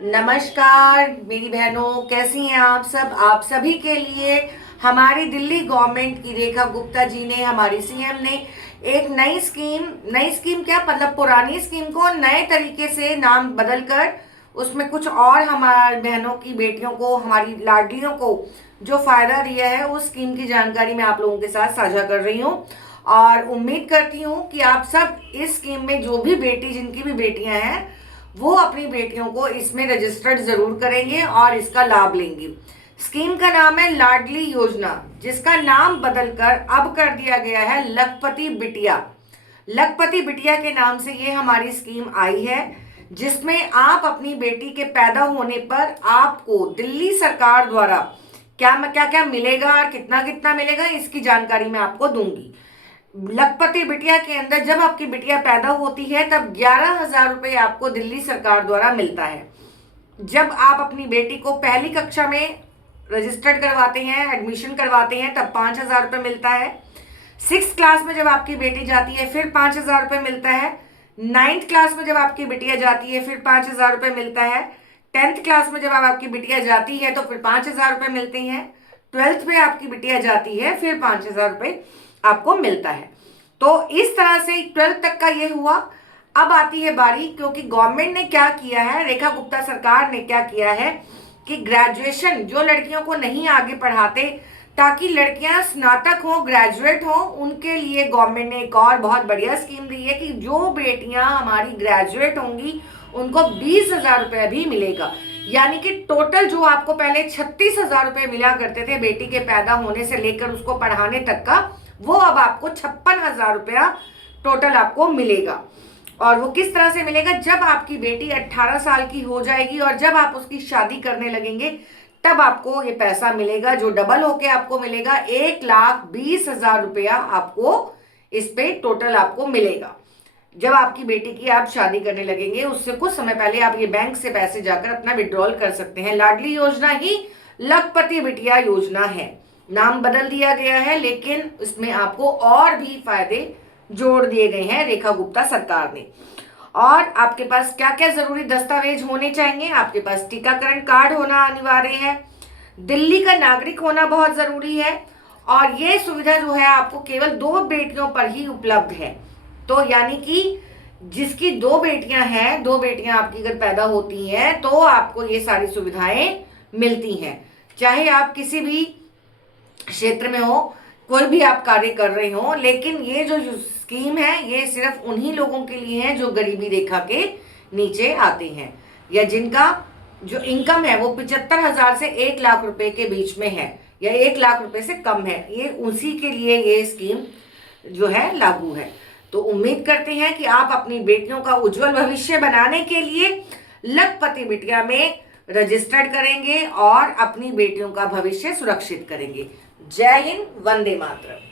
नमस्कार मेरी बहनों, कैसी हैं आप सब। आप सभी के लिए हमारी दिल्ली गवर्नमेंट की रेखा गुप्ता जी ने, हमारी सीएम ने एक नई स्कीम क्या मतलब पुरानी स्कीम को नए तरीके से नाम बदलकर उसमें कुछ और हमारी बहनों की बेटियों को, हमारी लाडलियों को जो फायदा दिया है, उस स्कीम की जानकारी मैं आप लोगों के साथ साझा कर रही हूँ। और उम्मीद करती हूँ कि आप सब इस स्कीम में जो भी बेटी, जिनकी भी बेटियां हैं, वो अपनी बेटियों को इसमें रजिस्टर्ड जरूर करेंगे और इसका लाभ लेंगे। स्कीम का नाम है लाडली योजना, जिसका नाम बदलकर अब कर दिया गया है लखपति बिटिया। लखपति बिटिया के नाम से ये हमारी स्कीम आई है, जिसमें आप अपनी बेटी के पैदा होने पर आपको दिल्ली सरकार द्वारा क्या क्या मिलेगा और कितना कितना मिलेगा, इसकी जानकारी मैं आपको दूंगी। लखपति बिटिया के अंदर जब आपकी बिटिया पैदा होती है तब 11,000 रुपये आपको दिल्ली सरकार द्वारा मिलता है। जब आप अपनी बेटी को पहली कक्षा में रजिस्टर्ड करवाते हैं, एडमिशन करवाते हैं, तब 5,000 रुपये मिलता है। 6th क्लास में जब आपकी बेटी जाती है फिर 5,000 रुपये मिलता है। 9th क्लास में जब आपकी बिटिया जाती है फिर 5,000 रुपये मिलता है। 10th क्लास में जब आपकी बिटिया जाती है तो फिर 5,000 रुपये मिलते हैं। 12th में आपकी बिटिया जाती है फिर 5,000 रुपये आपको मिलता है। तो इस तरह से 12th तक का ये हुआ। अब आती है बारी, क्योंकि गवर्नमेंट ने क्या किया है, रेखा गुप्ता सरकार ने क्या किया है कि ग्रेजुएशन जो लड़कियों को नहीं आगे पढ़ाते, ताकि लड़कियां स्नातक हो, ग्रेजुएट हो, उनके लिए गवर्नमेंट ने एक और बहुत बढ़िया स्कीम दी है कि जो बेटियां हमारी ग्रेजुएट होंगी उनको 20,000 रुपये भी मिलेगा। यानी कि टोटल जो आपको पहले 36,000 रुपये मिला करते थे बेटी के पैदा होने से लेकर उसको पढ़ाने तक का, वो अब आपको 56,000 रुपया टोटल आपको मिलेगा। और वो किस तरह से मिलेगा, जब आपकी बेटी 18 साल की हो जाएगी और जब आप उसकी शादी करने लगेंगे तब आपको ये पैसा मिलेगा, जो डबल होके आपको मिलेगा। 1,20,000 रुपया आपको इस पे टोटल आपको मिलेगा। जब आपकी बेटी की आप शादी करने लगेंगे उससे कुछ समय पहले आप ये बैंक से पैसे जाकर अपना विड्रॉल कर सकते हैं। लाडली योजना ही लखपति बिटिया योजना है, नाम बदल दिया गया है, लेकिन इसमें आपको और भी फायदे जोड़ दिए गए हैं रेखा गुप्ता सरकार ने। और आपके पास क्या क्या जरूरी दस्तावेज होने चाहिए, आपके पास टीकाकरण कार्ड होना अनिवार्य है, दिल्ली का नागरिक होना बहुत जरूरी है, और ये सुविधा जो है आपको केवल 2 बेटियों पर ही उपलब्ध है। तो यानी कि जिसकी 2 बेटियां हैं, 2 बेटियां आपकी अगर पैदा होती हैं तो आपको ये सारी सुविधाएं मिलती हैं। चाहे आप किसी भी क्षेत्र में हो, कोई भी आप कार्य कर रहे हो, लेकिन ये जो स्कीम है ये सिर्फ उन्हीं लोगों के लिए है जो गरीबी रेखा के नीचे आते हैं, या जिनका जो इनकम है वो 75,000 से 1 लाख रुपए के बीच में है, या 1 लाख रुपए से कम है। ये उसी के लिए ये स्कीम जो है लागू है। तो उम्मीद करते हैं कि आप अपनी बेटियों का उज्जवल भविष्य बनाने के लिए लखपति बिटिया में रजिस्टर्ड करेंगे और अपनी बेटियों का भविष्य सुरक्षित करेंगे। जय हिंद, वंदे मातरम।